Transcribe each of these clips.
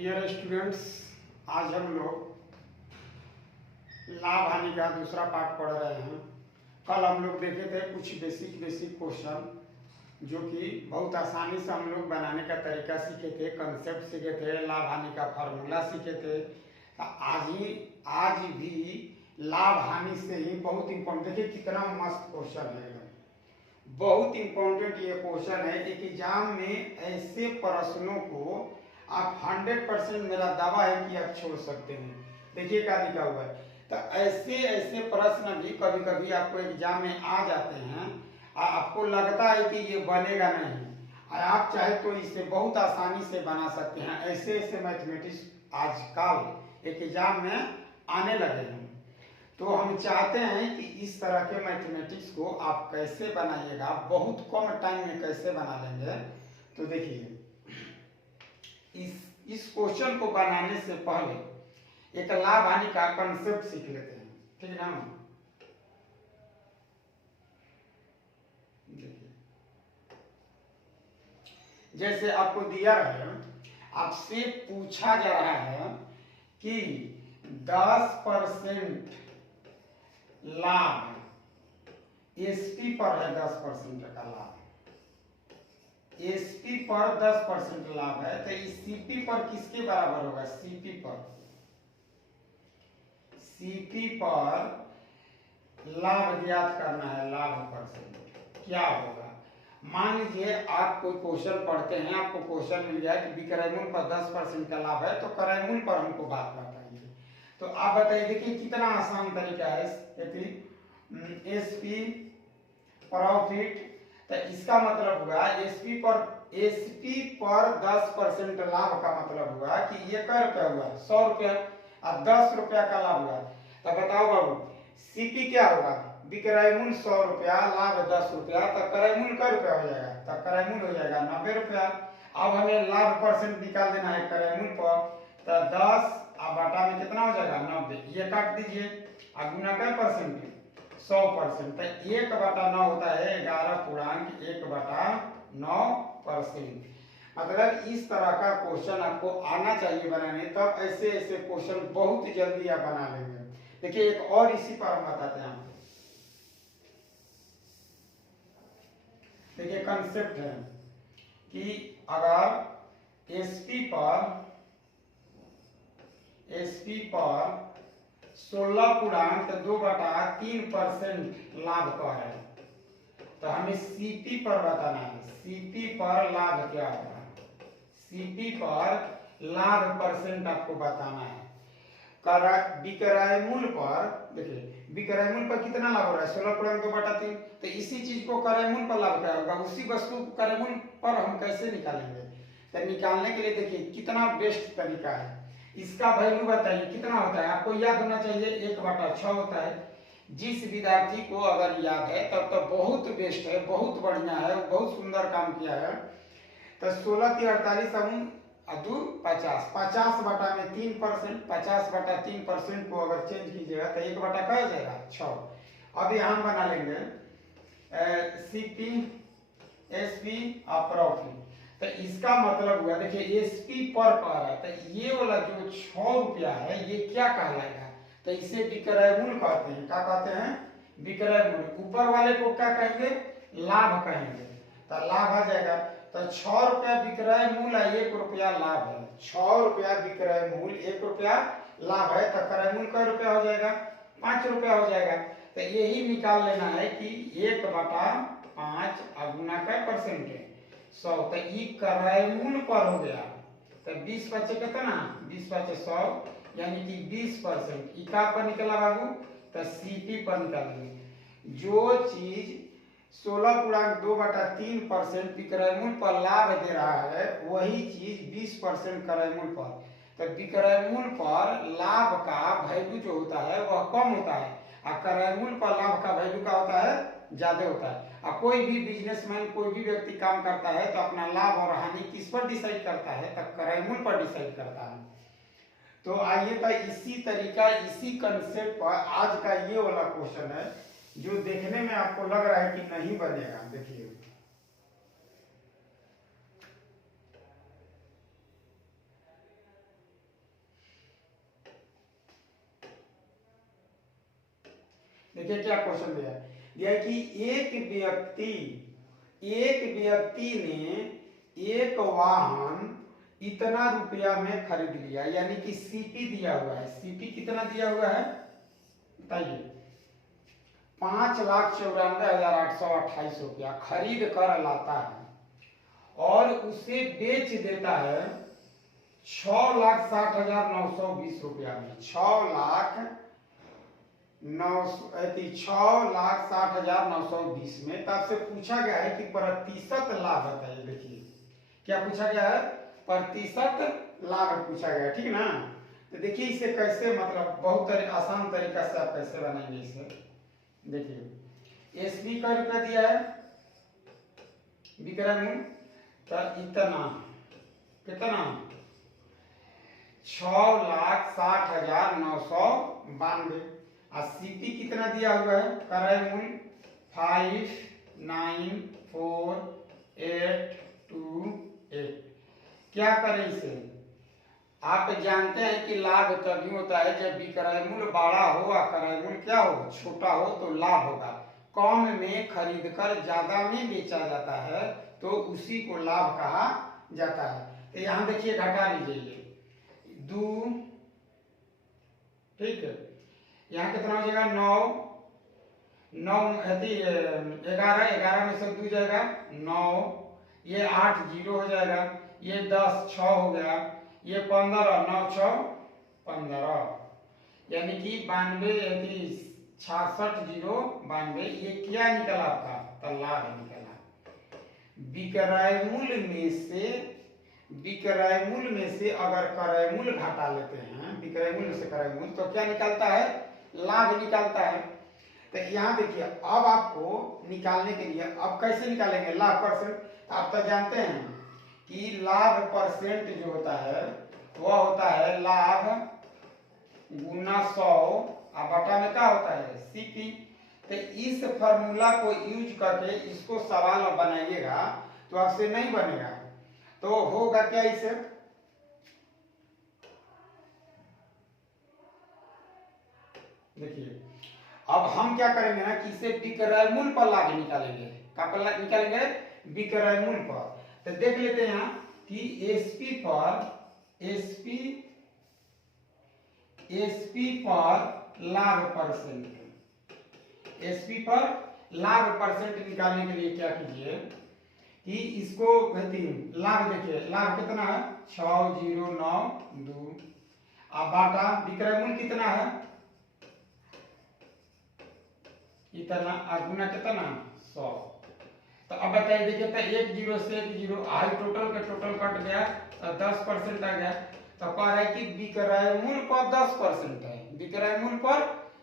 Dear students, आज हम लोग लाभ हानि का दूसरा पार्ट पढ़ रहे हैं। कल हम लोग देखे थे कुछ बेसिक क्वेश्चन जो कि बहुत आसानी से हम लोग बनाने का तरीका सीखे थे, कंसेप्ट सीखे थे, लाभ हानि का फार्मूला सीखे थे। तो आज भी लाभ हानि से ही बहुत इम्पोर्टेंट, देखिए कितना मस्त क्वेश्चन है, बहुत इम्पोर्टेंट ये क्वेश्चन है। एक एग्जाम में ऐसे प्रश्नों को आप 100% मेरा दावा है कि आप छोड़ सकते हैं। देखिए क्या लिखा हुआ है। तो ऐसे प्रश्न भी कभी कभी आपको एग्जाम में आ जाते हैं, आपको लगता है कि ये बनेगा नहीं, आप चाहे तो इसे बहुत आसानी से बना सकते हैं। ऐसे मैथमेटिक्स आजकल एक एग्जाम में आने लगे हैं। तो हम चाहते हैं कि इस तरह के मैथमेटिक्स को आप कैसे बनाइएगा, बहुत कम टाइम में कैसे बना लेंगे। तो देखिए, इस क्वेश्चन को बनाने से पहले एक लाभ हानि का कंसेप्ट सीख लेते हैं, ठीक है ना। देखिए, जैसे आपको दिया है, आपसे पूछा जा रहा है कि 10% लाभ एसपी पर है, 10% का लाभ एसपी पर 10% लाभ है। तो इस सीपी पर किसके बराबर होगा? सीपी पर लाभ ज्ञात करना है। लाभ परसेंट क्या होगा? मान लीजिए आप कोई क्वेश्चन पढ़ते हैं, आपको क्वेश्चन मिल गया कि विक्रय मूल्य पर 10% का लाभ है, तो क्रय मूल्य पर हमको बात बताइए। तो आप बताइए, देखिए कितना आसान तरीका है। एसपी प्रॉफिट, तो इसका मतलब हुआ एसपी पर 10% लाभ का मतलब हुआ कि ये क्या रुपया हुआ? 100 रुपया, और 10 रुपया का लाभ हुआ। तो बताओ बाबू, सीपी क्या होगा? विक्रय मूल्य 100 रुपया, लाभ 10 रुपया, तो क्रय मूल्य क्या रुपया हो जाएगा? तो क्रय मूल्य हो जाएगा 90 रुपया। अब हमें लाभ परसेंट निकाल देना है क्रय मूल्य पर, तो 10 अब बटा में कितना हो जाएगा? 90। ये काट दीजिए, अब गुना क्या परसेंट? 100%। तो 1/9 होता है 11.1/9%। मतलब इस तरह का क्वेश्चन आपको आना चाहिए बनाने, तब ऐसे क्वेश्चन बहुत जल्दी आप बना लेंगे। देखिए एक और इसी पर हम बताते हैं आपको। देखिए कंसेप्ट है कि अगर एसपी पर 16.2/3% लाभ का है, तो हमें सीपी पर बताना है। सीपी पर लाभ क्या होगा? सीपी पर लाभ परसेंट आपको बताना है। विक्रय मूल्य पर, देखिए विक्रय मूल्य पर कितना लाभ हो रहा है? 16.2/3। तो इसी चीज को क्रय मूल्य पर लाभ क्या होगा? उसी वस्तु को क्रय मूल्य पर हम कैसे निकालेंगे? तो निकालने के लिए देखिए कितना बेस्ट तरीका है। इसका वैल्यू बताइए कितना होता है? आपको याद होना चाहिए, 1/6 होता है। जिस विद्यार्थी को अगर याद है तब तो बहुत बेस्ट है, बहुत बढ़िया है, बहुत सुंदर काम किया है। तो 16 × 48 दूर 50, 50/3%, 50/3% को अगर चेंज कीजिएगा तो 1/6 हो जाएगा 6। अब यहाँ बना लेंगे सीपी एसपी और प्रॉफिट। तो इसका मतलब हुआ, देखिए एसपी पर कह रहा है, तो ये वाला जो 6 रुपया है ये क्या कहलाएगा? तो इसे विक्रय मूल्य कहते हैं। क्या कहते हैं? विक्रय मूल्य। ऊपर वाले को क्या कहेंगे? लाभ कहेंगे। तो लाभ आ जाएगा। तो 6 रुपया विक्रय मूल्य, 1 रुपया लाभ है। 6 रुपया विक्रय मूल्य, 1 रुपया लाभ है, तो क्रय मूल्य क्या रुपया हो जाएगा? 5 रुपया हो जाएगा। तो यही निकाल लेना है कि 1/5 गुना का परसेंट है 100। तो ये क्रय मूल्य पर हो गया। तो 20 बचे कितना? 20 बचे 100, यानी कि 20%। ई का पर निकला बाबू? तो सीपी पर निकालेंगे। जो चीज 16.2/3% विक्रय मूल्य पर लाभ दे रहा है, वही चीज 20% क्रय मूल्य पर। तो विक्रय मूल्य पर लाभ का वैल्यू जो होता है वह कम होता है, और क्रय मूल्य पर लाभ का वैल्यू क्या होता है? ज्यादा होता है। और कोई भी बिजनेसमैन, कोई भी व्यक्ति काम करता है तो अपना लाभ और हानि किस पर डिसाइड करता है? तो क्रय मूल्य पर डिसाइड करता है। तो आइए तो इसी तरीका, इसी कंसेप्ट पर आज का ये वाला क्वेश्चन है जो देखने में आपको लग रहा है कि नहीं बनेगा। देखिए देखिए क्या क्वेश्चन दिया है, दिया है कि एक व्यक्ति ने एक वाहन इतना रुपया में खरीद लिया, यानी कि सीपी दिया हुआ है। सीपी कितना दिया हुआ है बताइए, 5,94,828 रुपया खरीद कर लाता है और उसे बेच देता है 6,60,920 रुपया में। 6,60,920 में। तब से पूछा गया है कि प्रतिशत लाभ बताइए। देखिए क्या पूछा गया है, प्रतिशत लाभ पूछा गया है, ठीक ना। तो देखिए इसे कैसे, मतलब बहुत आसान तरीका से आप कैसे बनाएंगे इसे। देखिए एसपी का रुपया दिया है विक्रय मूल्य, तो इतना कितना 6,60,992। और सीपी कितना दिया हुआ है क्रय मूल्य 5,9,4,828। क्या करें इसे, आप जानते हैं कि लाभ तभी होता है जब विक्रय मूल्य बड़ा हो और क्रय मूल्य क्या हो, छोटा हो, तो लाभ होगा। कम में खरीद कर ज्यादा में बेचा जाता है तो उसी को लाभ कहा जाता है। तो यहां देखिए घटा लीजिए 2, ठीक है, यहाँ कितना हो जाएगा 11 में से 2 जाएगा 9, ये 8 0 हो जाएगा, ये 10 6 हो गया, ये 15 9 6 15, यानी कि 92 66 0 92। ये क्या निकला आपका, तो लाभ निकला। विक्रय मूल्य में से अगर क्रय मूल्य घटा लेते हैं, विक्रय मूल्य से क्रय मूल्य, तो क्या निकलता है, लाभ निकलता है। तो यहाँ देखिए अब आपको निकालने के लिए, अब कैसे निकालेंगे लाभ परसेंट। आप तो जानते हैं कि लाभ परसेंट जो होता है वह होता है लाभ गुना 100 और बटा में क्या होता है सीपी। तो इस फॉर्मूला को यूज करके इसको सवाल बनाइएगा तो आपसे नहीं बनेगा, तो होगा क्या इसे, देखिए अब हम क्या करेंगे ना कि इसे विक्रय मूल्य पर लाभ निकालेंगे। क्या पर निकालेंगे, विक्रय मूल्य पर। तो देख लेते हैं यहाँ कि एसपी पर लाभ परसेंट, एसपी पर लाभ परसेंट निकालने के लिए क्या कीजिए कि इसको लाभ, देखिए लाभ कितना है 6092, अब बाटा विक्रय मूल्य कितना है इतना, गुना कितना 100। तो अब बताइए, देखिए तो 1 0 से 1 0 आई, टोटल का टोटल कट गया तो 10% आ गया। तो कह रहा है कि विक्रय मूल्य पर 10% है, विक्रय मूल्य पर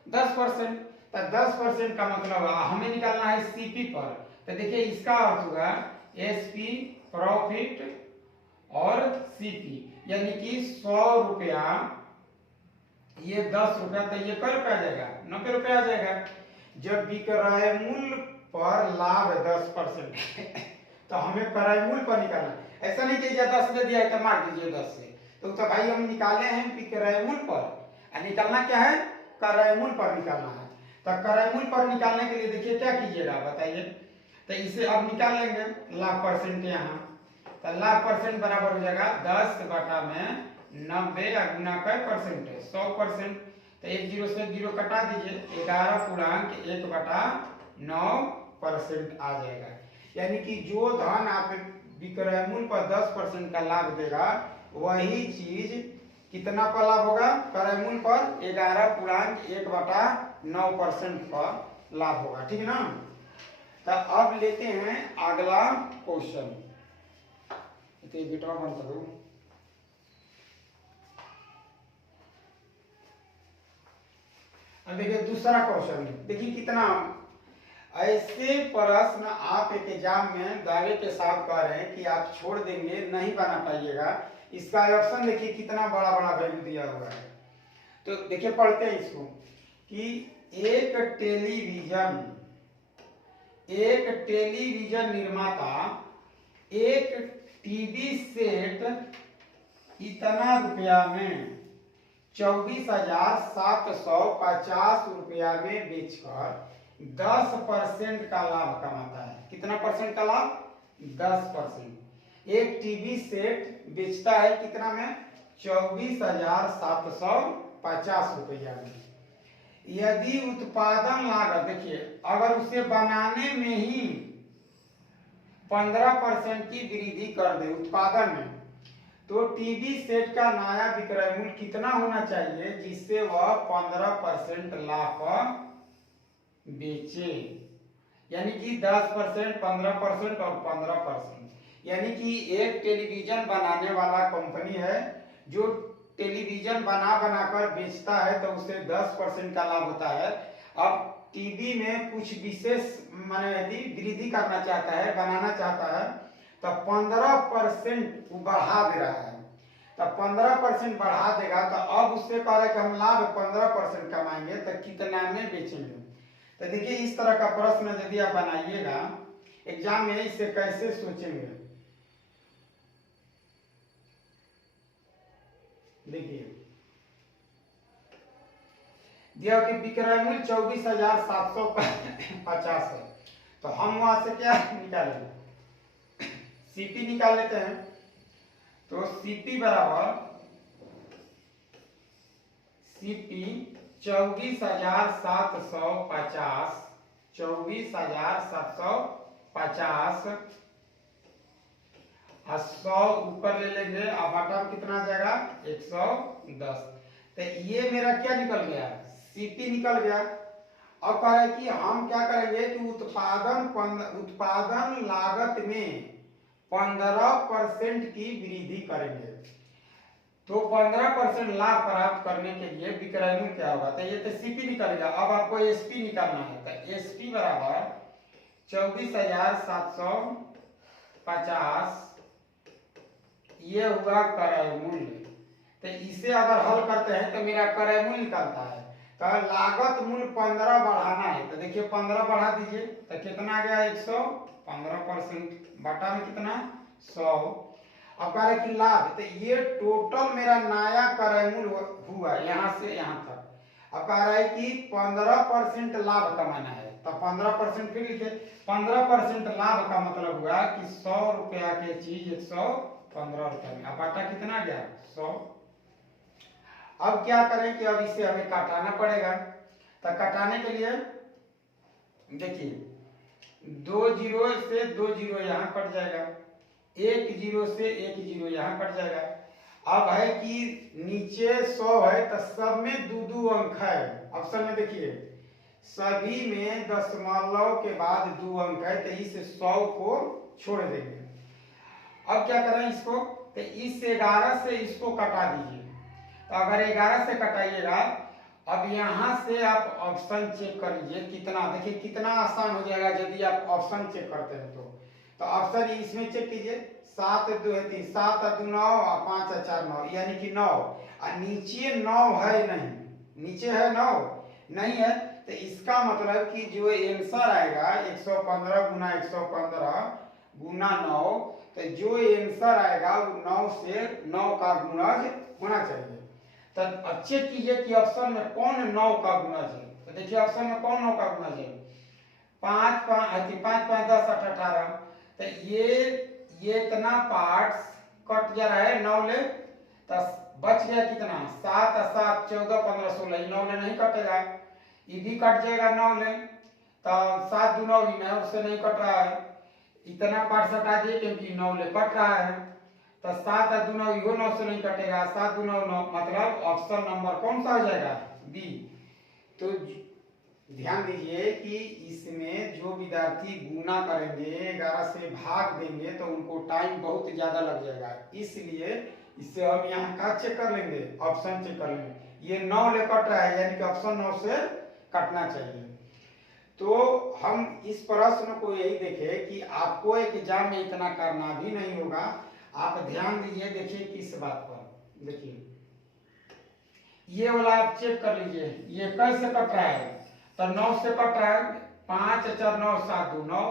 10%। तो 10% का मतलब हमें निकालना है सीपी पर। तो देखिए इसका अर्थ होगा एसपी प्रॉफिट और सीपी, यानी कि 100 रुपया, ये 10 रुपया, तो ये कर रुपया आ जाएगा 90 रुपया आ जाएगा। जब विक्रय मूल्य पर लाभ 10% तो हमें क्रय मूल्य पर निकालना है। ऐसा नहीं कि 10 में दिया है तो मार दीजिए 10 से, तो भाई हम निकाले हैं विक्रय मूल्य पर, निकालना क्या है क्रय मूल्य पर निकालना है। तो क्रय मूल्य पर निकालने के लिए देखिए क्या कीजिएगा बताइए। तो इसे अब निकाल लेंगे लाभ परसेंट, यहाँ तो लाभ परसेंट बराबर हो जाएगा 10 बटा में 90 गुना का परसेंट है 100%। तो 1 0 से 0 कटा दीजिए, 11.1/9% आ जाएगा। यानी कि जो धन आप विक्रय मूल्य पर 10% का लाभ देगा, वही चीज कितना पर लाभ होगा क्रय मूल्य पर 11.1/9% पर लाभ होगा, ठीक ना। तो अब लेते हैं अगला क्वेश्चन, तो बेटा बंद करो। अब देखिए दूसरा क्वेश्चन, देखिए कितना ऐसे प्रश्न आप एक एग्जाम में दावे के साथ कह रहे हैं कि आप छोड़ देंगे, नहीं बना पाइएगा। इसका ऑप्शन देखिए कितना बड़ा बड़ा वैल्यू दिया हुआ है। तो देखिए पढ़ते हैं इसको कि एक टेलीविजन निर्माता एक टीवी सेट इतना रुपया में 24,750 रुपया में बेचकर 10% का लाभ कमाता है। कितना परसेंट का लाभ? 10%। एक टीवी सेट बेचता है कितना में? 24,750 रुपया में। यदि उत्पादन लागत, देखिए अगर उसे बनाने में ही 15% की वृद्धि कर दे उत्पादन में, तो टीवी सेट का नया विक्रय मूल्य कितना होना चाहिए जिससे वह 15% लाभ पर बेचे? यानी कि 10%, 15% और 15%। यानी कि एक टेलीविजन बनाने वाला कंपनी है जो टेलीविजन बनाकर बेचता है तो उसे 10% का लाभ होता है। अब टीवी में कुछ विशेष माने यदि वृद्धि करना चाहता है, बनाना चाहता है, तो 15% वो बढ़ा दे रहा है। तो 15% बढ़ा देगा तो अब उससे कह रहा है कि हम लाभ 15% कमाएंगे, तो कितना में बेचेंगे? तो देखिए इस तरह का प्रश्न यदि आप बनाइएगा एग्जाम में, इसे कैसे सोचेंगे? देखिए दिया कि विक्रय मूल्य 24,750 है, तो हम वहां से क्या निकालेंगे? सीपी निकाल लेते हैं। तो सीपी बराबर सीपी 24,750 और 100 ऊपर ले लेंगे, अब बटा कितना आ जाएगा? 110। तो ये मेरा क्या निकल गया? सीपी निकल गया। अब कह रहे कि हम क्या करेंगे कि उत्पादन लागत में 15% की वृद्धि करेंगे। तो 15% लाभ प्राप्त करने के लिए विक्रय मूल्य क्या होगा? तो ये तो सीपी निकल गया। अब आपको एसपी निकालना है। तो एसपी बराबर 24,750, ये हुआ क्रय मूल्य। तो इसे अगर हल करते हैं तो मेरा क्रय मूल्य निकलता है। तो लागत मूल्य 15 बढ़ाना है, तो देखिए 15 बढ़ा दीजिए तो कितना आ गया? 100। 15% बटा में कितना? 100। अब कह रहे कि लाभ, तो ये टोटल मेरा नया क्रय मूल्य हुआ यहाँ से यहाँ तक। अब कह रहा है कि 15% लाभ कमाना है, तो 15% फिर लिखे। 15% लाभ का मतलब हुआ कि 100 रुपया की चीज 115 रुपया में। अब बटा कितना गया? 100। अब क्या करें कि अब इसे हमें काटाना पड़ेगा। तो काटाने के लिए देखिए 2 जीरो से 2 जीरो यहाँ कट जाएगा, 1 जीरो से 1 जीरो यहाँ कट जाएगा। अब है कि नीचे 100 है तो सब में 2 अंक है। ऑप्शन में देखिए सभी में दशमलव के बाद 2 अंक है, तो इस 100 को छोड़ देंगे। अब क्या करें इसको? तो इस 11 से इसको कटा दीजिए। तो अगर 11 से कटाइएगा, अब यहाँ से आप ऑप्शन चेक कर लीजिए कितना, देखिए कितना आसान हो जाएगा यदि आप ऑप्शन चेक करते हैं। तो ऑप्शन इसमें चेक कीजिए। 7 2 है 3, 7 2 9 और 5 4 9, यानी कि 9। और नीचे 9 है नहीं, नीचे है 9 नहीं है, तो इसका मतलब कि जो आंसर आएगा 115 गुना 115 गुना 9, तो जो आंसर आएगा वो 9 से 9 का गुणज होना चाहिए। तो अब चेक कीजिए कि ऑप्शन में कौन 9 का गुणज है। तो देखिए ऑप्शन में कौन 9 का गुणज है? 5 5 5 5 10 8 18। तो ये इतना पार्ट्स कट जा रहा है 9 ले, तो बच गया कितना? 7 7 14 15 16। 9 ले नहीं कटेगा, ये भी कट जाएगा 9 ले। तो 7 2 9 ही ना, उससे नहीं कट रहा है। इतना पार्ट हटा दिए क्योंकि 9 ले कट रहा है। तो 7 2 9 इहो 9 से नहीं कटेगा, 7 2 9 9, मतलब ऑप्शन नंबर कौन सा हो जाएगा? बी। तो ध्यान दीजिए कि इसमें जो विद्यार्थी गुना करेंगे 11 से भाग देंगे तो उनको टाइम बहुत ज्यादा लग जाएगा, इसलिए इससे हम यहाँ का चेक कर लेंगे, ऑप्शन चेक कर लेंगे। ये 9 ले कट रहा है, यानी कि ऑप्शन 9 से कटना चाहिए। तो हम इस प्रश्न को यही देखें कि आपको एग्जाम में इतना करना भी नहीं होगा। आप ध्यान दीजिए, देखिए किस बात पर। देखिए ये वाला आप चेक कर लीजिए, ये कैसे कट रहा है? तो 9 से कट रहा है। 5 4 9 7 2 9।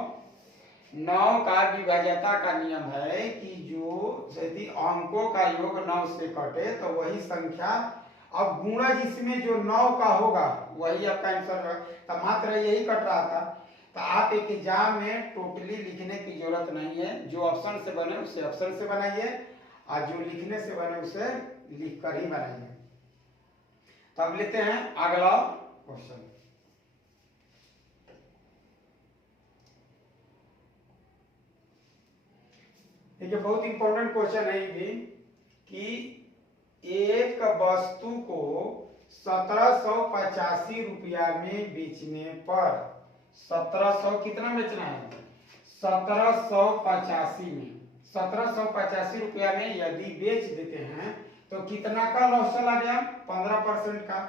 9 का विभाज्यता का नियम है कि जो यदि अंकों का योग 9 से कटे तो वही संख्या अब गुणज इसमें जो 9 का होगा वही आपका आंसर है। तो मात्र यही कट रहा था। तो आप एक एग्जाम में टोटली लिखने की जरूरत नहीं है, जो ऑप्शन से बने उसे ऑप्शन से बनाइए और जो लिखने से बने उसे लिख कर ही बनाइए। तो अब लेते हैं अगला क्वेश्चन। देखिए बहुत इंपॉर्टेंट क्वेश्चन है ये भी कि एक वस्तु को 1785 रुपया में बेचने पर 1700 कितना बेचना है 1785 में 1785 रुपया में यदि बेच देते हैं तो कितना का लॉस चला गया 15% का।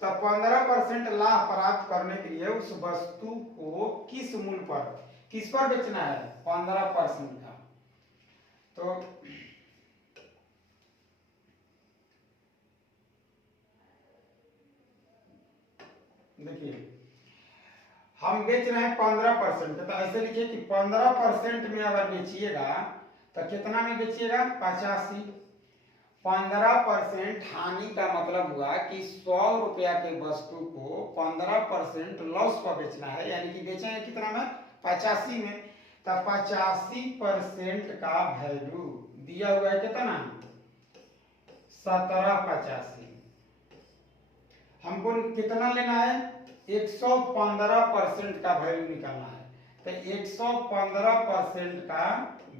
तो 15% लाभ प्राप्त करने के लिए उस वस्तु को किस मूल्य पर किस पर बेचना है 15% का। तो देखिए हम बेच रहे हैं 15% तो ऐसे लिखिए कि 15% में अगर बेचिएगा तो कितना में बेचिएगा 85। 15% हानि का मतलब हुआ कि 100 रुपया के वस्तु को 15% लॉस पर बेचना है, यानी कि बेचेंगे कितना में 85 में। तो 85% का वैल्यू दिया हुआ है कितना 1785। हमको कितना लेना है 115% का वैल्यू निकालना है। तो 115% का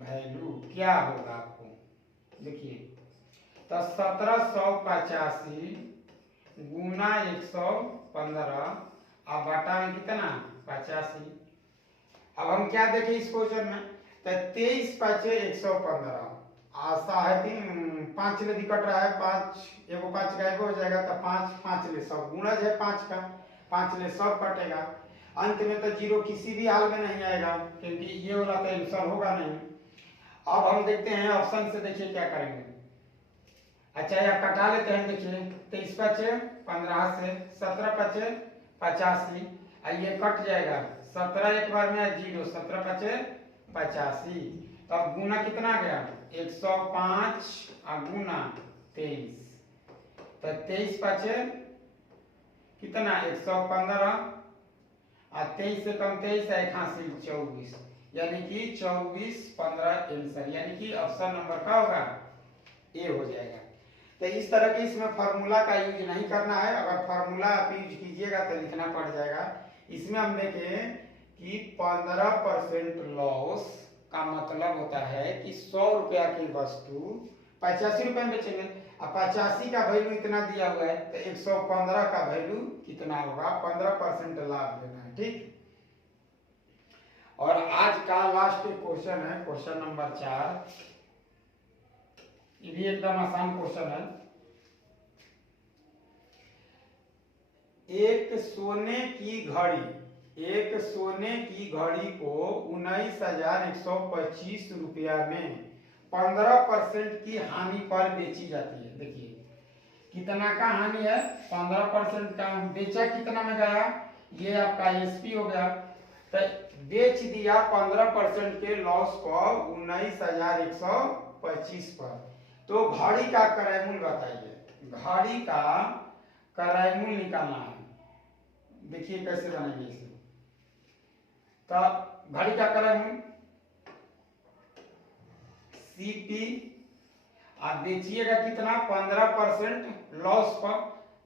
वैल्यू क्या होगा आपको देखिए। तो 1785 गुना 115 अब बटा में कितना 85। अब हम क्या देखें इस क्वेश्चन में तो 23 5 115 आशा है 5 ले कट रहा है 5 एगो 5 गायब हो जाएगा तो 5 ले 100 गुणज है 5 का 5 ले 100 कटेगा। अंत में तो जीरो किसी भी हाल में नहीं आएगा क्योंकि ये वाला तो आंसर होगा नहीं। अब हम देखते हैं ऑप्शन से देखिए क्या करेंगे। अच्छा या कटा लेते हैं देखिए 23 5 15 से 17 5 85 ये कट जाएगा 17 एक बार में जीरो 17 5 85। तो अब गुना कितना गया 105 और गुना 23 तो 23 5 कितना 115 और 23 से कम 23 है 24 यानी कि 24 15 आंसर यानी कि ऑप्शन नंबर का होगा ए हो जाएगा। तो इस तरह के इसमें फार्मूला का यूज नहीं करना है। अगर फार्मूला आप यूज कीजिएगा तो लिखना पड़ जाएगा। इसमें हम देखें कि 15% लॉस का मतलब होता है कि 100 रुपया की वस्तु 85 रुपए में बेचेंगे और 85 का वैल्यू इतना दिया हुआ है तो 115 का वैल्यू कितना होगा 15% लाभ देना है। ठीक। और आज का लास्ट क्वेश्चन है क्वेश्चन नंबर 4। ये भी एकदम आसान क्वेश्चन है। एक सोने की घड़ी को 19,125 रुपया में 15% की हानि पर बेची जाती है। देखिए कितना का हानि है 15% का। बेचा कितना में गया ये आपका एसपी हो गया तो बेच दिया 15% के लॉस पर 19,125 पर। तो घड़ी का क्रय मूल्य बताइए। घड़ी का क्रय मूल्य निकालना है। देखिए कैसे बनेंगे इसे। तो घड़ी का क्रय मूल्य सीपी आप बेचिएगा कितना 15% लॉस पर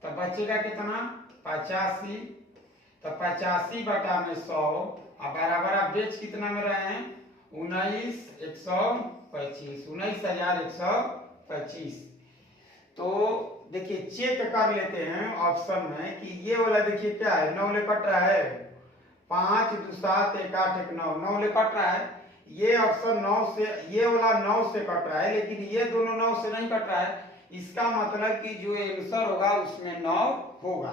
तो बचेगा कितना 85। तो 85 बटा में 100 और बराबर आप बेच कितना में रहे हैं 19,125 19,125। तो देखिए चेक कर लेते हैं ऑप्शन में कि ये वाला देखिए क्या है 9 ले कट रहा है 5 2 7 1 8 1 9 9 ले कट रहा है। ये ऑप्शन 9 से ये वाला 9 से कट रहा है लेकिन ये दोनों 9 से नहीं कट रहा है। इसका मतलब कि जो आंसर होगा उसमें 9 होगा।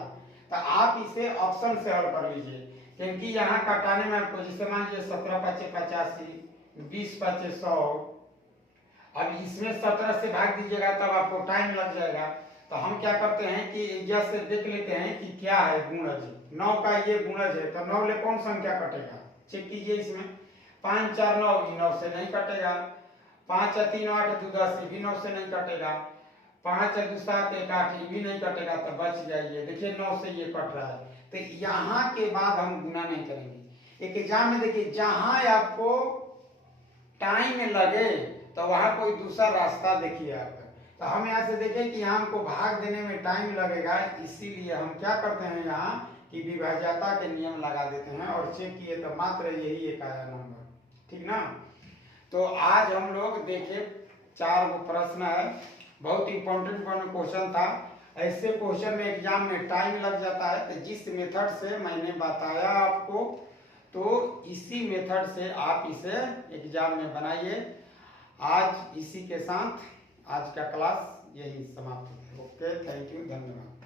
तो आप इसे ऑप्शन से हल कर लीजिए क्योंकि यहाँ कटाने में आपको जैसे मान लीजिए 17 5 85 20 5 100 अब इसमें 17 से भाग दीजिएगा तब आपको टाइम लग जाएगा। तो हम क्या करते हैं कि जैसे देख लेते हैं कि क्या है गुणज 9 का ये गुणज है तो 9 ले कौन संख्या कटेगा चेक कीजिए। इसमें 5 4 9 9 से नहीं कटेगा 5 3 8 2 10 भी 9 से नहीं कटेगा 5 और 2 7 1 8 ये भी नहीं कटेगा तो बच जाइए। देखिए 9 से ये कट रहा है, तो यहाँ के बाद हम गुना नहीं करेंगे। एक एग्जाम में देखिए जहां आपको टाइम लगे तो वहां कोई दूसरा रास्ता देखिए आप। तो हम यहाँ से देखें कि यहाँ हमको भाग देने में टाइम लगेगा, इसीलिए हम क्या करते हैं यहाँ कि विभाज्यता के नियम लगा देते हैं और चेक किए तो मात्र यही एक आया नंबर। ठीक ना। तो आज हम लोग देखे 4 गो प्रश्न है, बहुत इंपॉर्टेंट क्वेश्चन था। ऐसे क्वेश्चन में एग्जाम में टाइम लग जाता है, तो जिस मेथड से मैंने बताया आपको तो इसी मेथड से आप इसे एग्जाम में बनाइए। आज इसी के साथ आज का क्लास यही समाप्त है। ओके, थैंक यू, धन्यवाद।